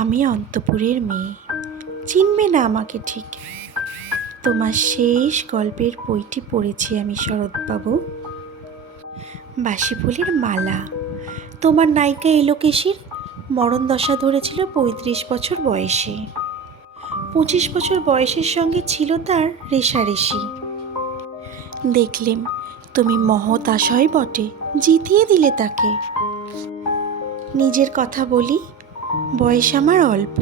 আমি অন্তপুরের মেয়ে, চিনবে না আমাকে ঠিক। তোমার শেষ গল্পের বইটি পড়েছি আমি শরৎবাবু। বাসি ফুলের মালা। তোমার নায়িকা এলোকেশীর মরণ দশা ধরেছিল ৩৫ বছর বয়সে। ২৫ বছর বয়সের সঙ্গে ছিল তার রেষারেষি। দেখলেম তুমি মহৎ আশয় বটে, জিতিয়ে দিলে তাকে। নিজের কথা বলি, বয়স আমার অল্প।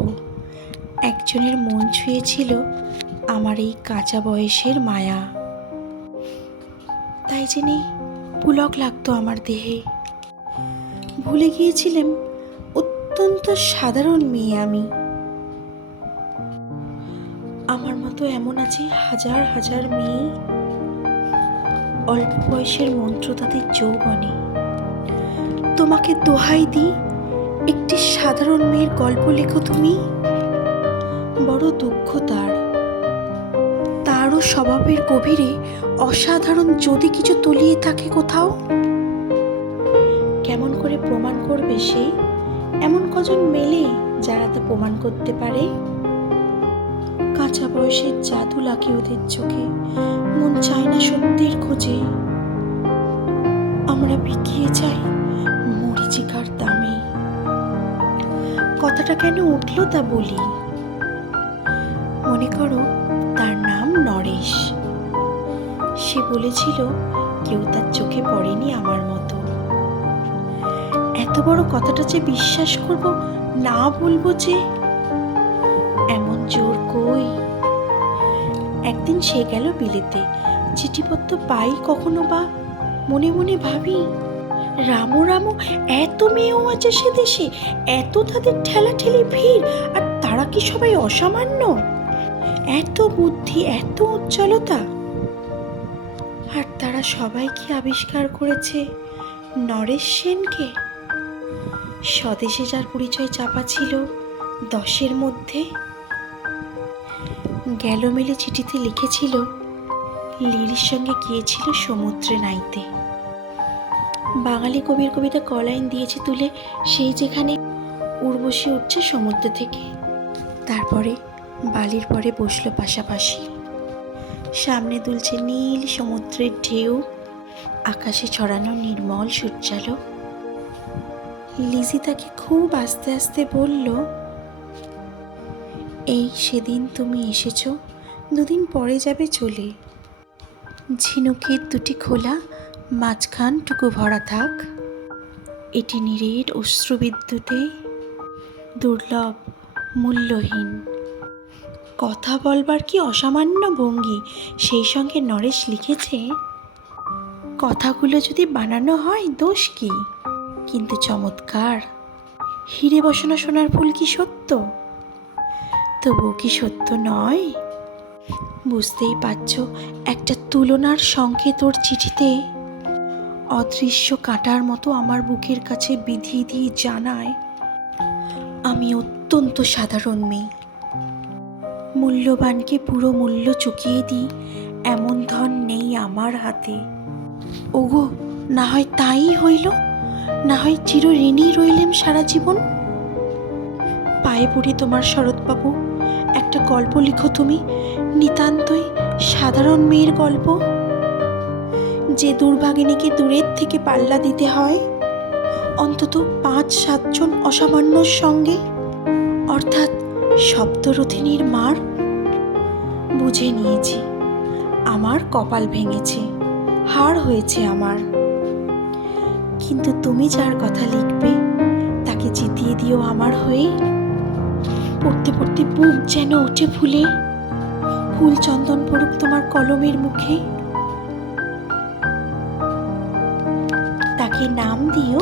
একজনের মন ছুঁয়েছিল আমার এই কাঁচা বয়সের মায়া। তাই জেনে পুলক লাগতো আমার দেহে। ভুলে গিয়েছিলাম অত্যন্ত সাধারণ মেয়ে আমি। আমার মতো এমন আছে হাজার হাজার মেয়ে, অল্প বয়সের মন্ত্র তাদের যৌবনে। তোমাকে দোহাই দিই, একটি সাধারণ মেয়ের গল্প লেখো তুমি। বড় দুঃখ তারও স্বভাবের গভীরে অসাধারণ যদি কিছু তলিয়ে থাকে কোথাও। কেমন করে প্রমাণ করবে সে? এমন কজন মেলে যারা তা প্রমাণ করতে পারে? কাঁচা বয়সের জাদু লাগে ওদের চোখে, মন চায় না সত্যির খোঁজে। আমরা বিকিয়ে যাই মরীচিকার দামে। কথাটা কেন উঠলো তা বলি। মনে করো তার নাম নরেশ। সে বলেছিল কেউ তার চোখে পড়েনি আমার মতো। এত বড় কথাটা যে বিশ্বাস করব, না বলবো যে, এমন জোর কই। একদিন সে গেল বিলেতে, চিঠিপত্র পাই কখনো বা। মনে মনে ভাবি, রামু রামু এত মেয়েও আছে সে দেশে, এত তাদের ঠেলাঠেলি ভিড়, আর তারা কি সবাই অসামান্য? এত বুদ্ধি, এত উজ্জ্বলতা, আর তারা সবাই কি আবিষ্কার করেছে নরেশ সেনকে? স্বদেশে যার পরিচয় চাপা ছিল 10-এর মধ্যে। গেল মেলে চিঠিতে লিখেছিল লিরির সঙ্গে গিয়েছিল সমুদ্রে নাইতে। বাঙালি কবির কবিতা কলাইন দিয়েছে তুলে, সেই যেখানে উর্বশী উঠছে সমুদ্র থেকে। তারপরে বালির পরে বসলো পাশাপাশি। সামনে দুলছে নীল সমুদ্রের ঢেউ, আকাশে ছড়ানো নির্মল সূর্যালো। লিজি তাকে খুব আস্তে আস্তে বলল, এই সেদিন তুমি এসেছো, 2 দিন পরে যাবে চলে। ঝিনুকের 2টি খোলা, মাঝখানটুকু ভরা থাক। এটি নিরেট অশ্রুবিদ্যুতে, দুর্লভ, মূল্যহীন। কথা বলবার কি অসামান্য ভঙ্গি। সেই সঙ্গে নরেশ লিখেছে, কথাগুলো যদি বানানো হয় দোষ কি, কিন্তু চমৎকার। হিরে বসানো সোনার ফুল কি সত্য? তবুও কি সত্য নয়? বুঝতেই পারছ, একটা তুলনার সংকেত ওর চিঠিতে অদৃশ্য কাঁটার মতো আমার বুকের কাছে বিধিয়ে দিয়ে জানায়, আমি অত্যন্ত সাধারণ মেয়ে। মূল্যবানকে পুরো মূল্য চুকিয়ে দিই এমন ধন নেই আমার হাতে। ওগো, না হয় তাই হইল, না হয় চির ঋণী রইলেম সারা জীবন। পায়ে পড়ি তোমার শরৎবাবু, একটা গল্প লিখো তুমি, নিতান্তই সাধারণ মেয়ের গল্প। যে দুর্ভাগিনীকে দূরের থেকে পাল্লা দিতে হয় অন্তত 5-7 জন অসামান্যর সঙ্গে, অর্থাৎ শব্দরথিনীর মার। বুঝে নিয়েছি আমার কপাল ভেঙেছে, হার হয়েছে আমার। কিন্তু তুমি যার কথা লিখবে তাকে জিতিয়ে দিও আমার হয়ে। পড়তে পড়তে বুক যেন ওঠে ফুলে, ফুল চন্দন পড়ুক তোমার কলমের মুখে। তাকে নাম দিও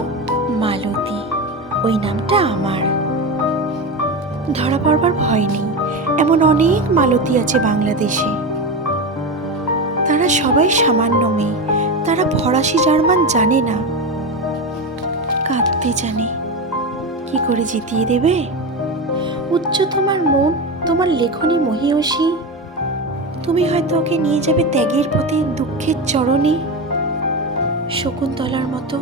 মালতী, ওই নামটা আমার। ধরা পড়বার ভয় নেই, এমন অনেক মালতী আছে বাংলাদেশে। তারা সবাই সামান্য মেয়ে, তারা ফরাসি জার্মান জানে না, কাঁদতে জানে। কি করে জিতিয়ে দেবে? উচ্চ তোমার মন, তোমার লেখনী মহীয়সী। তুমি হয়তো ওকে নিয়ে যাবে ত্যাগের পথে, দুঃখের চরণে। শকুন্তলার মতো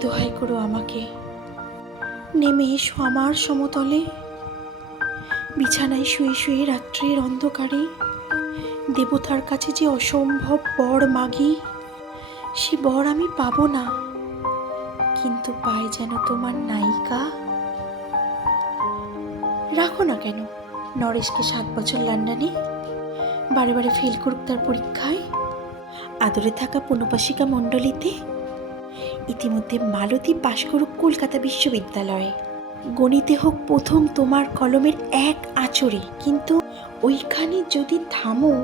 দোহাই করো আমাকে, নেমে এসো আমার সমতলে। বিছানায় শুয়ে শুয়ে রাত্রির অন্ধকারে দেবতার কাছে যে অসম্ভব বর মাগি, সে বর আমি পাবো না, কিন্তু পাই যেন তোমার নায়িকা। রাখো না কেন নরেশকে 7 বছর লন্ডনে, বারে বারে ফেল করুক তার পরীক্ষায়। আদরে থাকা পুনপাশিকা মণ্ডলীতে ইতিমধ্যে মালতী পাশ করুক কলকাতা বিশ্ববিদ্যালয়ে। গণিতে হোক প্রথম তোমার কলমের এক আঁচড়ে, কিন্তু ওইখানে যদি থামো,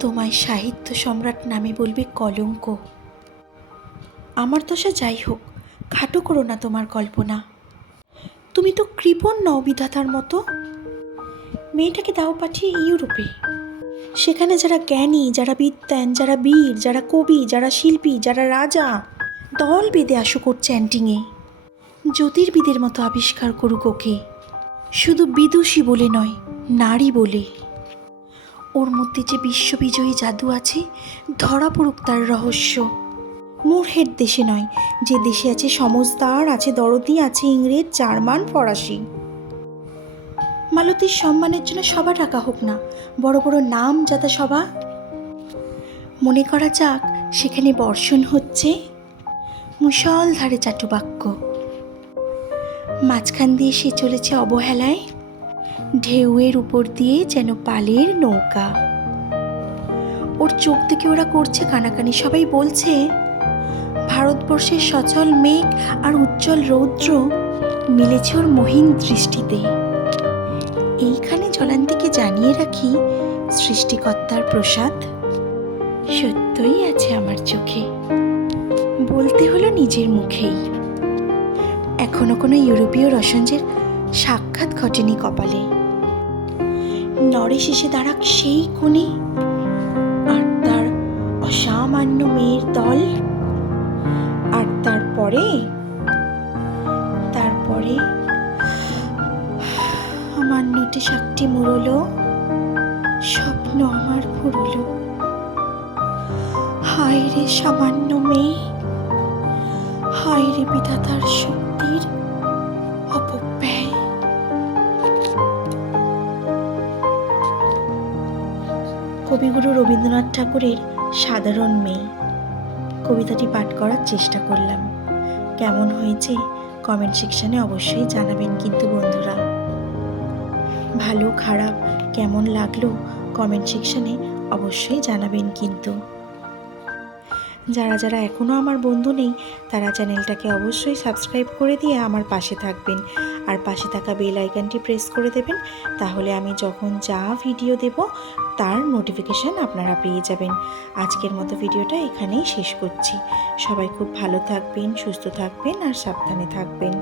তোমায় সাহিত্য সম্রাট নামে বলবে কলঙ্ক। আমার দশা যাই হোক, খাটো করো না তোমার কল্পনা। তুমি তো কৃপণ নও বিধাতার মতো। মেয়েটাকে দাও পাঠিয়ে ইউরোপে। সেখানে যারা জ্ঞানী, যারা বিদ্বান, যারা বীর, যারা কবি, যারা শিল্পী, যারা রাজা দল বেঁধে আসুক ওর চ্যান্টিংয়ে। জ্যোতির্বিদের মতো আবিষ্কার করুক ওকে, শুধু বিদুষী বলে নয়, নারী বলে। ওর মধ্যে যে বিশ্ববিজয়ী জাদু আছে, ধরা পড়ুক তার রহস্য। মূর্খের দেশে নয়, যে দেশে আছে সমজদার, আছে দরদি, আছে ইংরেজ, জার্মান, ফরাসি। মালতীর সম্মানের জন্য সভা ডাকা হোক না, বড় বড় নাম যাতা সভা। মনে করা যাক সেখানে বর্ষণ হচ্ছে মুষলধারে চাটুবাক্য। মাঝখান দিয়ে সে চলেছে অবহেলায়, ঢেউয়ের উপর দিয়ে যেন পালের নৌকা। ওর চোখ থেকে ওরা করছে কানাকানি। সবাই বলছে ভারতবর্ষের সচল মেঘ আর উজ্জ্বল রৌদ্র মিলেছে ওর মহিন দৃষ্টিতে। এইখানে জলান্তিকে জানিয়ে রাখি, সৃষ্টিকর্তার প্রসাদ সত্যই আছে আমার চোখে। বলতে হলো নিজের মুখেই। এখনো কোনো ইউরোপীয় রসঞ্জের সাক্ষাৎ ঘটেনি কপালে। নরেশ এসে দাঁড়াক সেই কোণে, আর তার অসামান্য মেয়ের দল। আর তারপরে আমার নোটে 7টি মুড়লো, স্বপ্ন আমার ফুরলো। হায় রে সামান্য মেয়ে, হায় রে বিধাতার শক্তির অপব্যয়। কবিগুরু রবীন্দ্রনাথ ঠাকুরের সাধারণ মেয়ে কবিতাটি পাঠ করার চেষ্টা করলাম। কেমন হয়েছে কমেন্ট সেকশনে অবশ্যই জানাবেন কিন্তু বন্ধুরা। ভালো খারাপ কেমন লাগলো কমেন্ট সেকশনে অবশ্যই জানাবেন কিন্তু। যারা যারা এখনও আমার বন্ধু নেই তারা চ্যানেলটাকে অবশ্যই সাবস্ক্রাইব করে দিয়ে আমার পাশে থাকবেন, আর পাশে থাকা বেল আইকনটি প্রেস করে দেবেন। তাহলে আমি যখন যা ভিডিও দেব তার নোটিফিকেশান আপনারা পেয়ে যাবেন। আজকের মতো ভিডিওটা এখানেই শেষ করছি। সবাই খুব ভালো থাকবেন, সুস্থ থাকবেন আর সাবধানে থাকবেন।